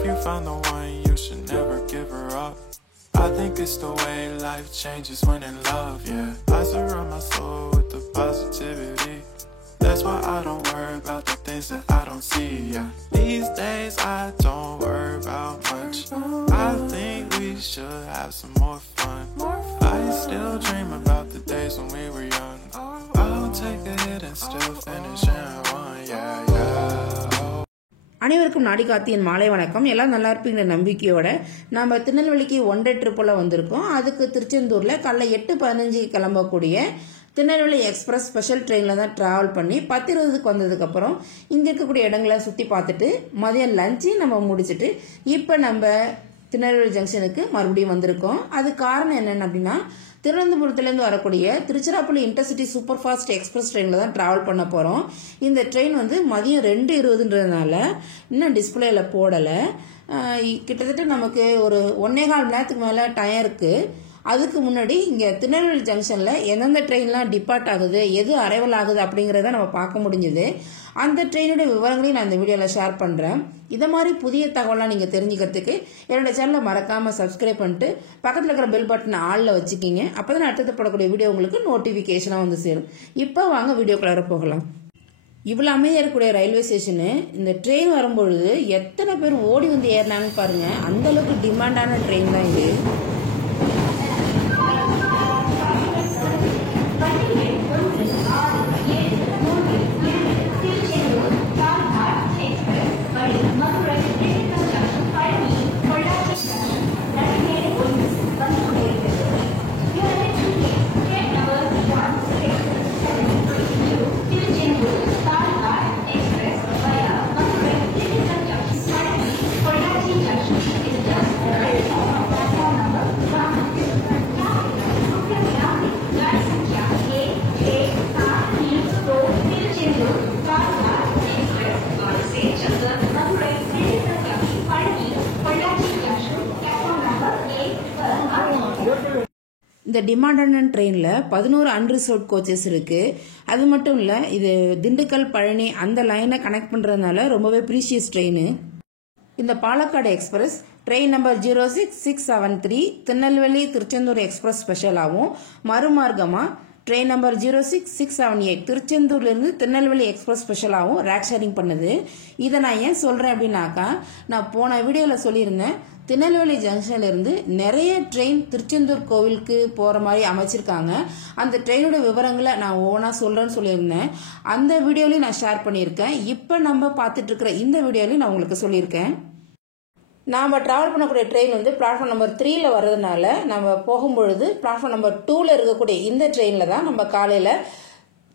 If you found the one, you should never give her up. I think it's the way life changes when in love, yeah. I surround my soul with the positivity. That's why I don't worry about the things that I don't see, yeah. These days I don't worry about much. I think we should have some more fun. I still dream about the days when we were young. I'll take a hit and still finish in one, yeah, yeah. அனைவருக்கும் நாடிகாத்தியின் மாலை வணக்கம். எல்லாம் நல்லா இருப்பீங்கிற நம்பிக்கையோட நம்ம திருநெல்வேலிக்கு one day ட்ரிப்பில் வந்திருக்கோம். அதுக்கு திருச்செந்தூரில் காலைல 8:15 கிளம்பக்கூடிய திருநெல்வேலி எக்ஸ்பிரஸ் ஸ்பெஷல் ட்ரெயினில் தான் ட்ராவல் பண்ணி 10:20க்கு வந்ததுக்கப்புறம் இங்கே இருக்கக்கூடிய இடங்களை சுற்றி பார்த்துட்டு மதியம் லஞ்சு நம்ம முடிச்சுட்டு இப்போ நம்ம திருநெல்வேலி ஜங்ஷனுக்கு மறுபடியும் வந்திருக்கோம். அது காரணம் என்னென்னு அப்படின்னா, திருவனந்தபுரத்துலேருந்து வரக்கூடிய Tiruchirappalli intercity super fast express ட்ரெயினில் தான் ட்ராவல் பண்ண போகிறோம். இந்த ட்ரெயின் வந்து மதியம் 2:20ன்றதுனால இன்னும் டிஸ்பிளேல போடலை. கிட்டத்தட்ட நமக்கு ஒரு 1.25 மணி நேரத்துக்கு மேலே டைம் இருக்குது. அதுக்கு முன்னாடி இங்கே திருநெல்வேலி ஜங்ஷனில் எந்தெந்த ட்ரெயின்லாம் டிபார்ட் ஆகுது, எது அரைவல் ஆகுது அப்படிங்கிறத நம்ம பார்க்க முடிஞ்சுது. அந்த ட்ரெயினுடைய விவரங்களையும் நான் இந்த வீடியோவில் ஷேர் பண்ணுறேன். இதை மாதிரி புதிய தகவலாம் நீங்கள் தெரிஞ்சுக்கிறதுக்கு என்னோட சேனலை மறக்காமல் சப்ஸ்கிரைப் பண்ணிட்டு பக்கத்தில் இருக்கிற பெல் பட்டனை ஆளில் வச்சுக்கிங்க. அப்போ தான் அடுத்தது போடக்கூடிய வீடியோ உங்களுக்கு நோட்டிஃபிகேஷனாக வந்து சேரும். இப்போ வாங்க வீடியோக்குள்ளார போகலாம். இவ்வளோ அமைதியாக இருக்கக்கூடிய ரயில்வே ஸ்டேஷனு, இந்த ட்ரெயின் வரும்பொழுது எத்தனை பேர் ஓடி வந்து ஏறினாங்கன்னு பாருங்கள். அந்தளவுக்கு டிமாண்டான ட்ரெயின் தான் இது. இந்த டிமாண்டான ட்ரெயினில் 11 அன்ரிசர்வ்ட் கோச்சஸ் இருக்குது. அது மட்டும் இல்லை, இது திண்டுக்கல் பழனி அந்த லைனை கனெக்ட் பண்ணுறதுனால ரொம்பவே ப்ரீஷியஸ் ட்ரெயின். இந்த Palakkad express train number 06673 Tirunelveli Tiruchendur express ஸ்பெஷலாகவும், மறுமார்க்கமாக ட்ரெயின் நம்பர் 06678 திருச்செந்தூர்லேருந்து திருநெல்வேலி எக்ஸ்பிரஸ் ஸ்பெஷலாகவும் ரேக் ஷேரிங் பண்ணுது. இதை நான் ஏன் சொல்கிறேன் அப்படின்னாக்கா, நான் போன வீடியோவில் சொல்லியிருந்தேன், திருநெல்வேலி ஜங்ஷன்லேருந்து நிறைய ட்ரெயின் திருச்செந்தூர் கோவிலுக்கு போகிற மாதிரி அமைச்சிருக்காங்க. அந்த ட்ரெயினோட விவரங்களை நான் ஒவ்வொன்றா சொல்கிறேன்னு சொல்லியிருந்தேன். அந்த வீடியோலையும் நான் ஷேர் பண்ணியிருக்கேன். இப்போ நம்ம பார்த்துட்டு இருக்கிற இந்த வீடியோலையும் நான் உங்களுக்கு சொல்லியிருக்கேன். நாம் ட்ராவல் பண்ணக்கூடிய ட்ரெயின் வந்து பிளாட்ஃபார்ம் நம்பர் 3ல் வர்றதுனால நம்ம போகும்பொழுது பிளாட்ஃபார்ம் நம்பர் 2ல் இருக்கக்கூடிய இந்த ட்ரெயினில் தான் நம்ம காலையில்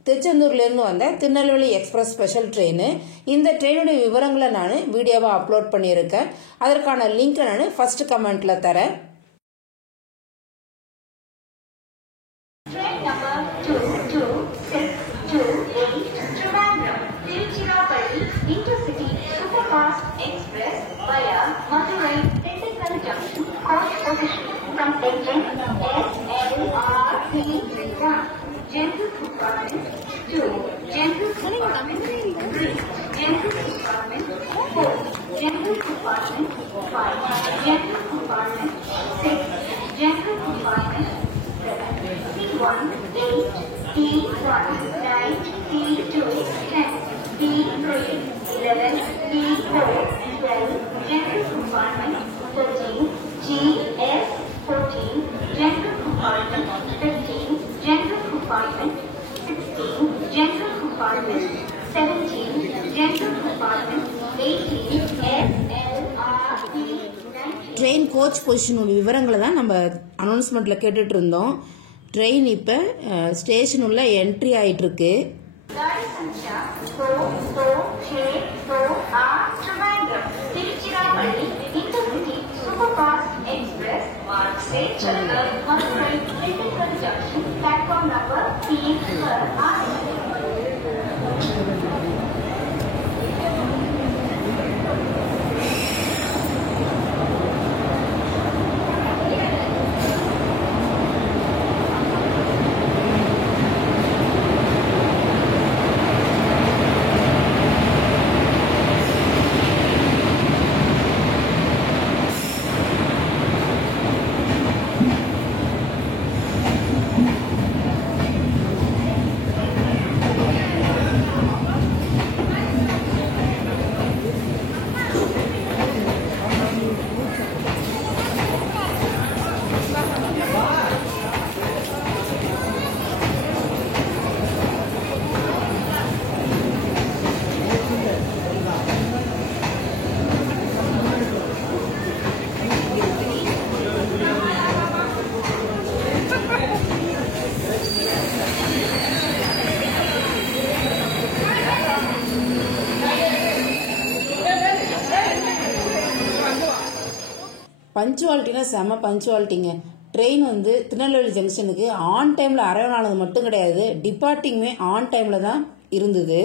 திருச்செந்தூர்லேருந்து வந்த திருநெல்வேலி எக்ஸ்பிரஸ் ஸ்பெஷல் ட்ரெயின். இந்த ட்ரெயினுடைய விவரங்களை நான் வீடியோவாக அப்லோட் பண்ணியிருக்கேன். அதற்கான லிங்க்கை நான் ஃபர்ஸ்ட் கமெண்ட்டில் தரேன். Intercity Superfast Express via Madurai Technical Junction, coach position from engine SLRP 1, general compartment 2, general compartment 3, general compartment 4, general compartment 5, general compartment 6, general compartment 7, C1, 8, D1, 9, D2, 10. D3, 11, D4, 12, general compartment 13, GF 14, general compartment 15, general compartment 16, general compartment 17, general compartment 18, SLRP 19. Train coach பொசிஷனோட விவரங்களை தான் நம்ம அனௌன்ஸ்மெண்ட்டில் கேட்டுட்டு இருந்தோம். Train இப்போ station உள்ள entry ஆகிட்டு இருக்கு. गाड़ी संख्या 2268 Trivandrum Tiruchirappalli intercity superfast express मार्ग से चलकर Madurai technical junction platform number 3 पर आ रही है. பஞ்சுவாலிட்டினா செம பஞ்சுவாலிட்டிங்க. ட்ரெயின் வந்து திருநெல்வேலி ஜங்ஷனுக்கு ஆன் டைமில் அரைவ் ஆனது மட்டும் கிடையாது, டிபார்ட்டிங்குமே ஆன் டைமில் தான் இருந்தது.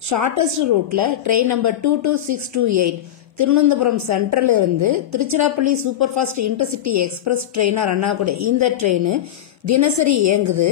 ஷார்ட்டஸ்ட் ரூட்டில் ட்ரெயின் நம்பர் 22628 திருவனந்தபுரம் சென்ட்ரல் இருந்து Tiruchirappalli super fast intercity express ட்ரெயினாக ரன் ஆகக்கூடிய இந்த ட்ரெயின் தினசரி இயங்குது.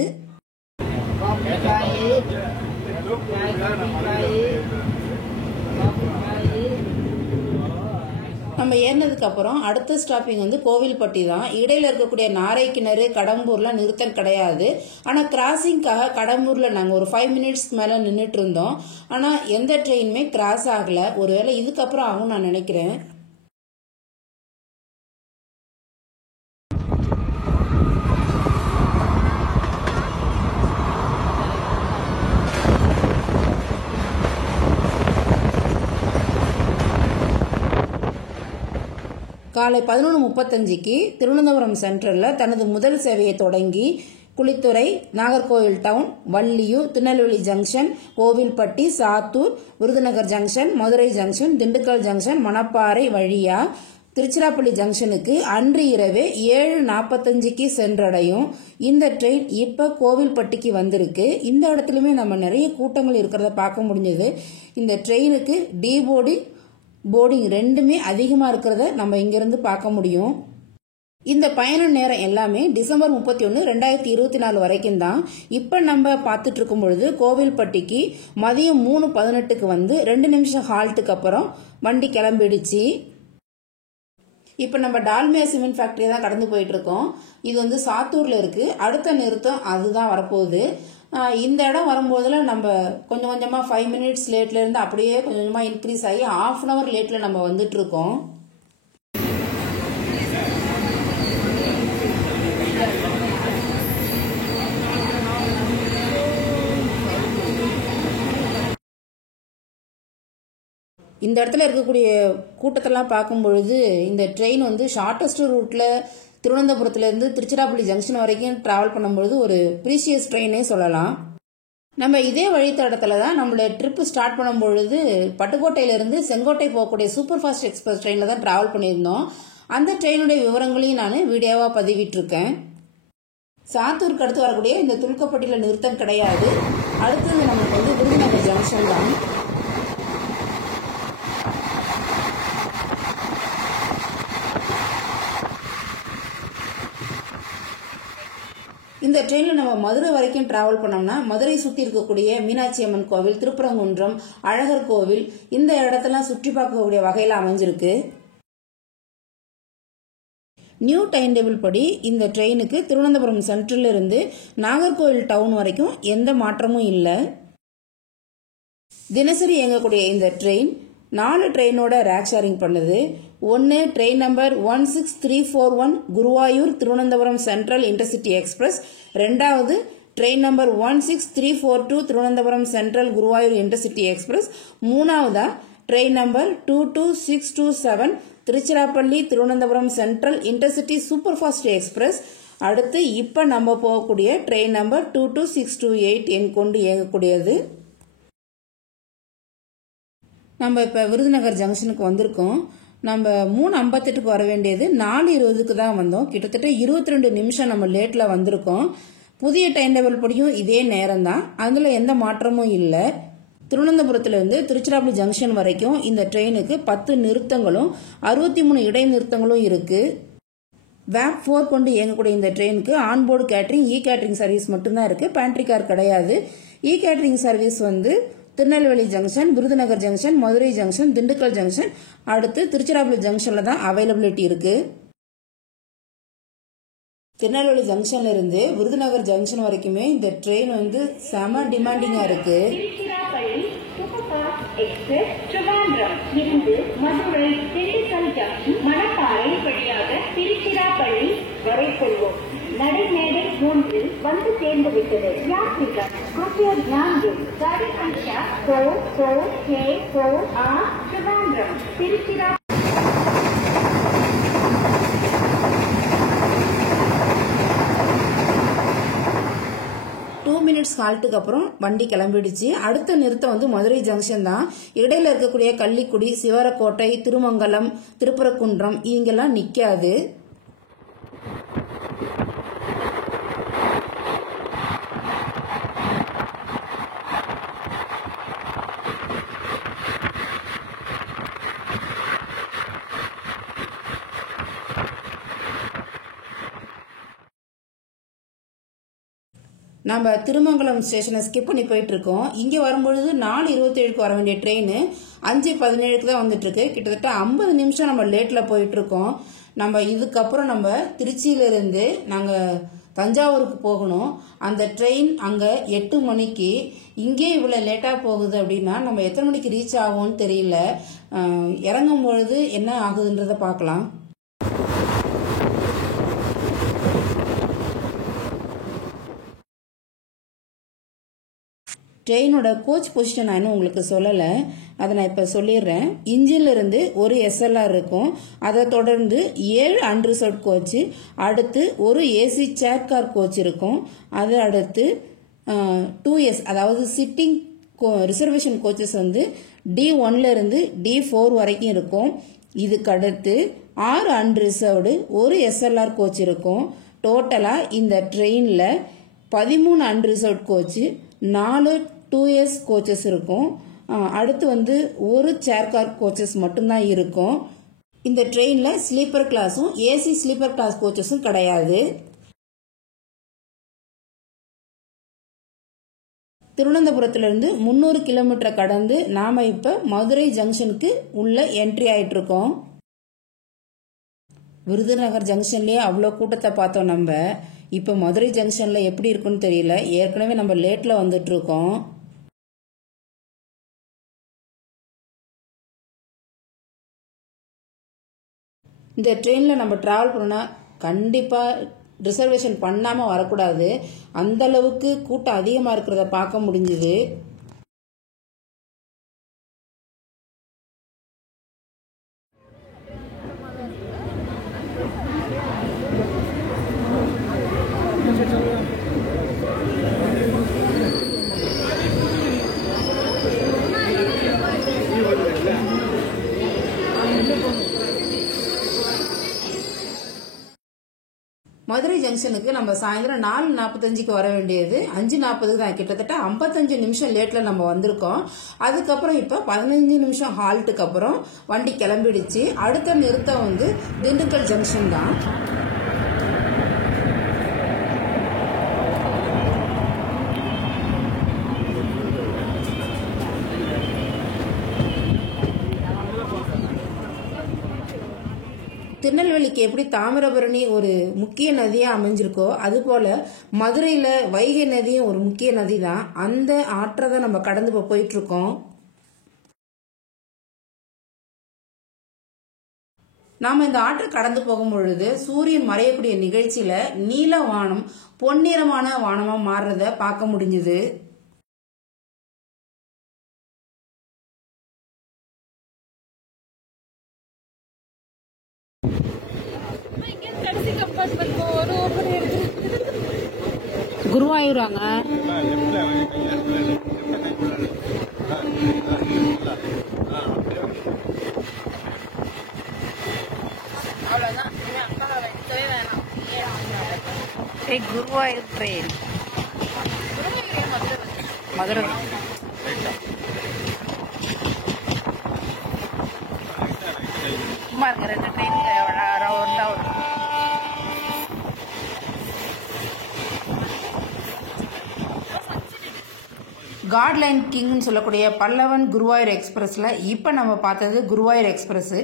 நம்ம ஏறினதுக்கு அப்புறம் அடுத்த ஸ்டாப்பிங் வந்து கோவில்பட்டி தான். இடையில இருக்கக்கூடிய நாரைக்கிணறு, கடம்பூர்ல நிறுத்தம் கிடையாது. ஆனா கிராசிங்காக கடம்பூர்ல நாங்க ஒரு 5 மினிட்ஸ்க்கு மேல நின்றுட்டு இருந்தோம். ஆனா எந்த ட்ரெயினுமே கிராஸ் ஆகல. ஒருவேளை இதுக்கப்புறம் ஆகும் நான் நினைக்கிறேன். காலை 11:35க்கு திருவனந்தபுரம் சென்ட்ரலில் தனது முதல் சேவையை தொடங்கி Kuzhithurai, Nagercoil town, Valliyur, Tirunelveli junction, Kovilpatti, Sattur, Virudhunagar junction, Madurai junction, Dindigul junction, Manapparai வழியா திருச்சிராப்பள்ளி ஜங்ஷனுக்கு அன்று இரவே 7:45க்கு சென்றடையும். இந்த ட்ரெயின் இப்போ கோவில்பட்டிக்கு வந்திருக்கு. இந்த இடத்துலையுமே நம்ம நிறைய கூட்டங்கள் இருக்கிறத பார்க்க முடிஞ்சது. இந்த ட்ரெயினுக்கு போர்டிங் ரெண்டுமே அதிகமாக இருக்கிறத நம்ம இங்கிருந்து பார்க்க முடியும். இந்த பயண நேரம் எல்லாமே டிசம்பர் 31, 2024 வரைக்கும் தான். இப்போ நம்ம பார்த்துட்டு இருக்கும் பொழுது கோவில்பட்டிக்கு மதியம் 3:18க்கு வந்து 2 நிமிஷம் ஹால்ட்டுக்கு அப்புறம் வண்டி கிளம்பிடுச்சு. இப்போ நம்ம டால்மியா சிமெண்ட் ஃபேக்டரி தான் கடந்து போயிட்டு இருக்கோம். இது வந்து சாத்தூர்ல இருக்கு. அடுத்த நிறுத்தம் அதுதான் வரப்போகுது. இந்த இடம் வரும்போதுல நம்ம கொஞ்சம் கொஞ்சமாக 5 மினிட்ஸ் லேட்ல இருந்து அப்படியே கொஞ்சம் கொஞ்சமாக இன்க்ரீஸ் ஆகி 1/2 hour லேட்ல நம்ம வந்துட்டு இருக்கோம். இந்த இடத்துல இருக்கக்கூடிய கூட்டத்தெல்லாம் பார்க்கும் பொழுது இந்த ட்ரெயின் வந்து ஷார்ட்டஸ்ட் ரூட்ல திருவனந்தபுரத்துலேருந்து திருச்சிராப்பள்ளி ஜங்ஷன் வரைக்கும் டிராவல் பண்ணும்பொழுது ஒரு ப்ரீஷியஸ் ட்ரெயினே சொல்லலாம். நம்ம இதே வழித்தடத்துல தான் நம்மளோட ட்ரிப் ஸ்டார்ட் பண்ணும்பொழுது பட்டுக்கோட்டையிலிருந்து செங்கோட்டை போகக்கூடிய சூப்பர் ஃபாஸ்ட் எக்ஸ்பிரஸ் ட்ரெயினில் தான் டிராவல் பண்ணியிருந்தோம். அந்த ட்ரெயினுடைய விவரங்களையும் நான் வீடியோவாக பதிவிட்டிருக்கேன். சாத்தூருக்கு அடுத்து வரக்கூடிய இந்த துல்கப்பட்டியில் நிறுத்தம் கிடையாது. அடுத்தது நமக்கு வந்து விருதுநகர் ஜங்ஷன் தான். இந்த ட்ரெயினில் நம்ம மதுரை வரைக்கும் டிராவல் பண்ணோம்னா மதுரை சுற்றி இருக்கக்கூடிய மீனாட்சி அம்மன் கோவில், திருப்பரங்குன்றம், அழகர் கோவில் இந்த இடத்தெல்லாம் சுற்றி பார்க்கக்கூடிய வகையில் அமைஞ்சிருக்கு. நியூ டைம் டேபிள் படி இந்த ட்ரெயினுக்கு திருவனந்தபுரம் சென்ட்ரல் இருந்து நாகர்கோவில் டவுன் வரைக்கும் எந்த மாற்றமும் இல்லை. தினசரி இயங்கக்கூடிய இந்த ட்ரெயின் 4 ட்ரெயினோட ரேக் ஷேரிங் பண்ணுது. 1 train number 16341 Guruvayur Thiruvananthapuram central intercity express, 2வது train number 16342 Thiruvananthapuram central Guruvayur intercity express, 3வதா train number 22627 Tiruchirappalli Thiruvananthapuram central intercity super fast express. அடுத்து இப்ப நம்ம போகக்கூடிய ட்ரெயின் நம்பர் 22628 எண் கொண்டு இயங்கக்கூடியது. நம்ம இப்போ விருதுநகர் ஜங்ஷனுக்கு வந்திருக்கோம். நம்ம 3:58க்கு வர வேண்டியது 4:20க்கு தான் வந்தோம். கிட்டத்தட்ட 22 நிமிஷம் நம்ம லேட்டில் வந்திருக்கோம். புதிய டைம் டேபிள் படியும் இதே நேரம் தான், அதில் எந்த மாற்றமும் இல்லை. திருவனந்தபுரத்திலிருந்து திருச்சிராப்பள்ளி ஜங்ஷன் வரைக்கும் இந்த ட்ரெயினுக்கு 10 நிறுத்தங்களும் 63 இடைநிறுத்தங்களும் இருக்கு. வேப் 4 கொண்டு இயங்கக்கூடிய இந்த ட்ரெயினுக்கு ஆன்போர்டு கேட்டரிங், இ கேட்டரிங் சர்வீஸ் மட்டும்தான் இருக்கு. பேண்ட்ரி கார் கிடையாது. இ கேட்டரிங் சர்வீஸ் வந்து Tirunelveli junction, Virudhunagar junction, Madurai junction, Dindigul junction, அடுத்து திருச்சிராப்பள்ளி ஜங்ஷன்ல தான் அவைலபிலிட்டி இருக்கு. திருநெல்வேலி ஜங்ஷன்ல இருந்து விருதுநகர் ஜங்ஷன் வரைக்குமே இந்த ட்ரெயின் வந்து செம டிமாண்டிங்கா இருக்கு. எக்ஸ்பிரஸ் திருவாந்திரம் இருந்து மதுரை, திண்டுக்கல் ஜங்ஷன், மணப்பாறை வழியாக திருச்சிராப்பள்ளி வரை செல்வோம். நடைமேடை 3 வந்து சேர்ந்து விட்டது. யாத்ரிகர் कृपया ध्यान दें, गाड़ी संख्या 4464 திருவாந்திரம் திருச்சிராப்பள்ளி. 2 minutes மினிட்ஸ் ஹால்ட்டுக்கு அப்புறம் வண்டி கிளம்பிடுச்சு. அடுத்த நிறுத்தம் வந்து மதுரை ஜங்ஷன் தான். இடையில இருக்கக்கூடிய கள்ளிக்குடி, சிவரக்கோட்டை, திருமங்கலம், திருப்பரங்குன்றம் இங்கெல்லாம் நிக்காது. நம்ம திருமங்கலம் ஸ்டேஷனை ஸ்கிப் பண்ணி போயிட்டு இருக்கோம். இங்கே வரும்பொழுது 4:27க்கு வர வேண்டிய ட்ரெயின் 5:17க்கு தான் வந்துட்டு இருக்கு. கிட்டத்தட்ட 50 நிமிஷம் நம்ம லேட்டில் போயிட்டு இருக்கோம். நம்ம இதுக்கப்புறம் நம்ம திருச்சியிலிருந்து நாங்கள் தஞ்சாவூருக்கு போகணும். அந்த ட்ரெயின் அங்கே 8 மணிக்கு. இங்கே இவ்வளோ லேட்டாக போகுது அப்படின்னா நம்ம எத்தனை மணிக்கு ரீச் ஆகும்னு தெரியல. இறங்கும் பொழுது என்ன ஆகுதுன்றதை பார்க்கலாம். ட்ரெயினோட கோச் பொசிஷன் நான் இன்னும் உங்களுக்கு சொல்லலை, அதை நான் இப்போ சொல்லிடுறேன். இன்ஜின்லேருந்து ஒரு எஸ்எல்ஆர் இருக்கும், அதை தொடர்ந்து 7 அன்ரிசர்வ்ட் கோச்சு, அடுத்து ஒரு ஏசி சேர் கார் கோச் இருக்கும், அது அடுத்து 2S அதாவது சிட்டிங் ரிசர்வேஷன் கோச்சஸ் வந்து D1லேருந்து D4 வரைக்கும் இருக்கும். இதுக்கு அடுத்து 6 அன்ரிசர்வ்டு, ஒரு எஸ்எல்ஆர் கோச் இருக்கும். டோட்டலாக இந்த ட்ரெயினில் 13 அன்ரிசர்வ்ட் கோச்சு, 4 2S கோச்சஸ் இருக்கும். அடுத்து வந்து ஒரு சேர் கார் கோச்சஸ் மட்டும்தான் இருக்கும். இந்த ட்ரெயினில் ஸ்லீப்பர் கிளாஸும் ஏசி ஸ்லீப்பர் கிளாஸ் கோச்சஸும் கிடையாது. திருவனந்தபுரத்திலிருந்து 300 கிலோமீட்டரை கடந்து நாம இப்ப மதுரை ஜங்ஷனுக்கு உள்ள என்ட்ரி ஆயிட்டு இருக்கோம். விருதுநகர் ஜங்ஷன்லயே அவ்வளோ கூட்டத்தை பார்த்தோம். நம்ம இப்போ மதுரை ஜங்ஷன்ல எப்படி இருக்குன்னு தெரியல. ஏற்கனவே நம்ம லேட்ல வந்துட்டு இருக்கோம். இந்த ட்ரெயினில் நம்ம ட்ராவல் பண்ணால் கண்டிப்பாக ரிசர்வேஷன் பண்ணாமல் வரக்கூடாது. அந்த அளவுக்கு கூட்டம் அதிகமாக இருக்கிறத பார்க்க முடிஞ்சுது. மதுரை ஜங்ஷனுக்கு நம்ம சாயந்தரம் 4:45க்கு வர வேண்டியது 5:40 தான். கிட்டத்தட்ட 55 நிமிஷம் லேட்ல நம்ம வந்திருக்கோம். அதுக்கப்புறம் இப்ப 15 நிமிஷம் ஹால்ட்டுக்கு அப்புறம் வண்டி கிளம்பிடுச்சு. அடுத்த நிறுத்தம் வந்து திண்டுக்கல் ஜங்ஷன் தான். திருநெல்வேலிக்கு எப்படி தாமிரபரணி ஒரு முக்கிய நதியா அமைஞ்சிருக்கோ அதுபோல மதுரையில வைகை நதியும் ஒரு முக்கிய நதி தான். அந்த ஆற்றை தான் நம்ம கடந்து போயிட்டு இருக்கோம். நாம இந்த ஆற்றை கடந்து போகும் பொழுது சூரியன் மறையக்கூடிய நிகழ்ச்சியில நீல வானம் பொன்னிறமான வானமா மாறுறத பார்க்க முடிஞ்சுது. குருவாயூராங்க. குருவாயூர் ட்ரெயின் மதுரை. சும்மா இருக்க 2 ட்ரெயின் காட்லைன் கிங்னு சொல்லக்கூடிய பல்லவன் குருவாயூர் எக்ஸ்பிரஸ்ல இப்போ நம்ம பார்த்தது குருவாயூர் எக்ஸ்பிரஸ்.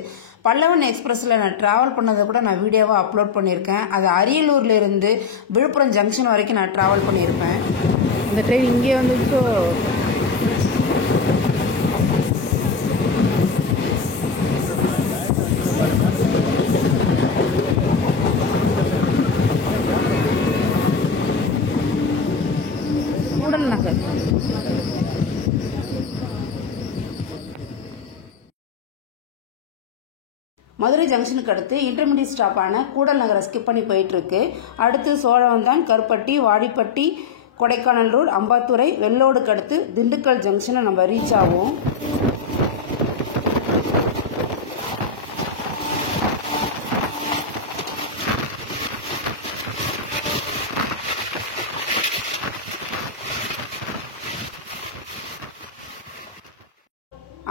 பல்லவன் எக்ஸ்பிரஸ்ல நான் டிராவல் பண்ணதை கூட நான் வீடியோவா அப்லோட் பண்ணியிருக்கேன். அது அரியலூர்ல இருந்து விழுப்புரம் ஜங்ஷன் வரைக்கும் நான் டிராவல் பண்ணியிருப்பேன். இந்த ட்ரெயின் இங்கே வந்துட்டு கூடல் நகர். மதுரை ஜங்ஷனுக்கு அடுத்து இன்டர்மீடியட் ஸ்டாப்பான கூடல் நகரை ஸ்கிப் பண்ணி போயிட்டு இருக்கு. அடுத்து சோழவந்தான், கருப்பட்டி, வாடிப்பட்டி, கொடைக்கானல் ரோடு, அம்பாத்துறை, வெள்ளோடுக்கு அடுத்து திண்டுக்கல் ஜங்ஷனை நம்ம ரீச் ஆகும்.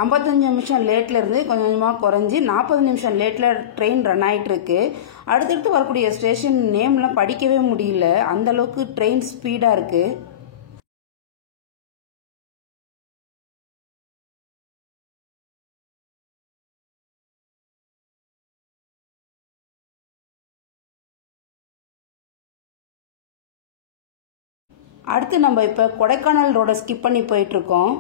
ஐம்பத்தஞ்சு நிமிஷம் லேட்டில் இருந்து கொஞ்சம் கொஞ்சமாக குறைஞ்சி 40 நிமிஷம் லேட்டில் ட்ரெயின் ரன் ஆகிட்டு இருக்கு. அடுத்தடுத்து வரக்கூடிய ஸ்டேஷன் நேம்லாம் படிக்கவே முடியல, அந்த அளவுக்கு ட்ரெயின் ஸ்பீடாக இருக்கு. அடுத்து நம்ம இப்போ கொடைக்கானல் ரோடை ஸ்கிப் பண்ணி போயிட்டு இருக்கோம்.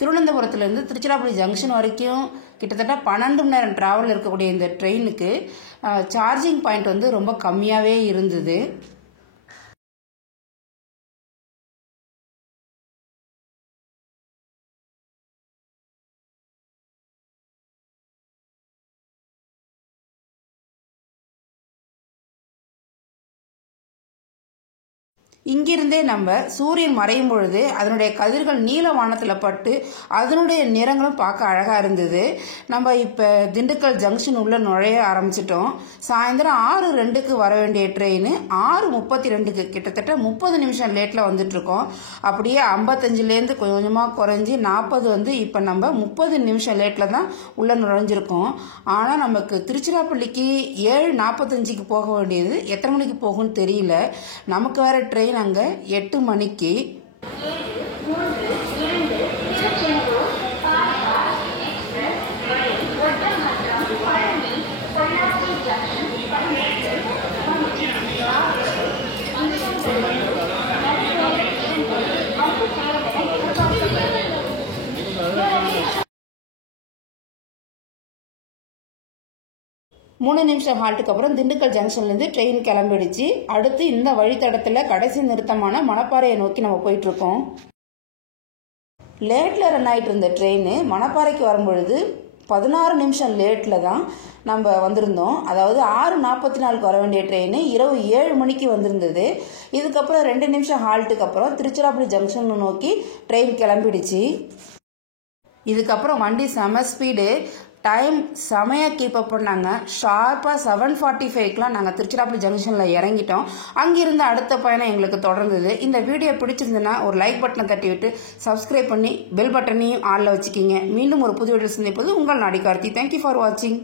திருவனந்தபுரத்துலேருந்து திருச்சிராப்பள்ளி ஜங்ஷன் வரைக்கும் கிட்டத்தட்ட 12 மணி நேரம் டிராவல் இருக்கக்கூடிய இந்த ட்ரெயினுக்கு சார்ஜிங் பாயிண்ட் வந்து ரொம்ப கம்மியாகவே இருந்தது. இங்கிருந்தே நம்ம சூரியன் மறையும் பொழுது அதனுடைய கதிர்கள் நீல வானத்தில் பட்டு அதனுடைய நிறங்களும் பார்க்க அழகாக இருந்தது. நம்ம இப்போ திண்டுக்கல் ஜங்ஷன் உள்ள நுழைய ஆரம்பிச்சிட்டோம். சாயந்தரம் 6:02க்கு வர வேண்டிய ட்ரெயின் 6:32க்கு கிட்டத்தட்ட 30 நிமிஷம் லேட்டில் வந்துட்டுருக்கோம். அப்படியே 55லேருந்து கொஞ்சம் கொஞ்சமாக குறைஞ்சி 40 வந்து இப்போ நம்ம 30 நிமிஷம் லேட்டில் தான் உள்ளே நுழைஞ்சிருக்கோம். ஆனால் நமக்கு திருச்சிராப்பள்ளிக்கு 7:45க்கு போக வேண்டியது எத்தனை மணிக்கு போகும்னு தெரியல. நமக்கு வேற ட்ரெயின் அங்க 8 மணிக்கு. மூணு நிமிஷம் ஹால்ட்டுக்கு அப்புறம் திண்டுக்கல் ஜங்ஷன்லேருந்து ட்ரெயின் கிளம்பிடுச்சு. அடுத்து இந்த வழித்தடத்தில் கடைசி நிறுத்தமான மணப்பாறையை நோக்கி நம்ம போயிட்டுருக்கோம். லேட்டில் ரன் ஆகிட்டு இருந்த ட்ரெயின் மணப்பாறைக்கு வரும்பொழுது 16 நிமிஷம் லேட்டில் தான் நம்ம வந்திருந்தோம். அதாவது 6:44க்கு வர வேண்டிய ட்ரெயின் இரவு 7 மணிக்கு வந்திருந்தது. இதுக்கப்புறம் 2 நிமிஷம் ஹால்ட்டுக்கு அப்புறம் திருச்சிராப்பள்ளி ஜங்ஷன் நோக்கி ட்ரெயின் கிளம்பிடுச்சு. இதுக்கப்புறம் வண்டி செம ஸ்பீடு, டைம் செமையாக கீப் அப் பண்ணாங்க. ஷார்ப்பாக 7:45க்குலாம் நாங்கள் திருச்சிராப்பள்ளி ஜங்ஷனில் இறங்கிட்டோம். அங்கிருந்து அடுத்த பயணம் எங்களுக்கு தொடர்ந்தது. இந்த வீடியோ பிடிச்சிருந்ததுன்னா ஒரு லைக் பட்டனை தட்டி விட்டு சப்ஸ்கிரைப் பண்ணி பெல் பட்டனையும் ஆளில் வச்சுக்கிங்க. மீண்டும் ஒரு புது வீடியோ சந்திப்பது உங்கள் நாடி கார்த்தி. தேங்க்யூ ஃபார் வாட்சிங்.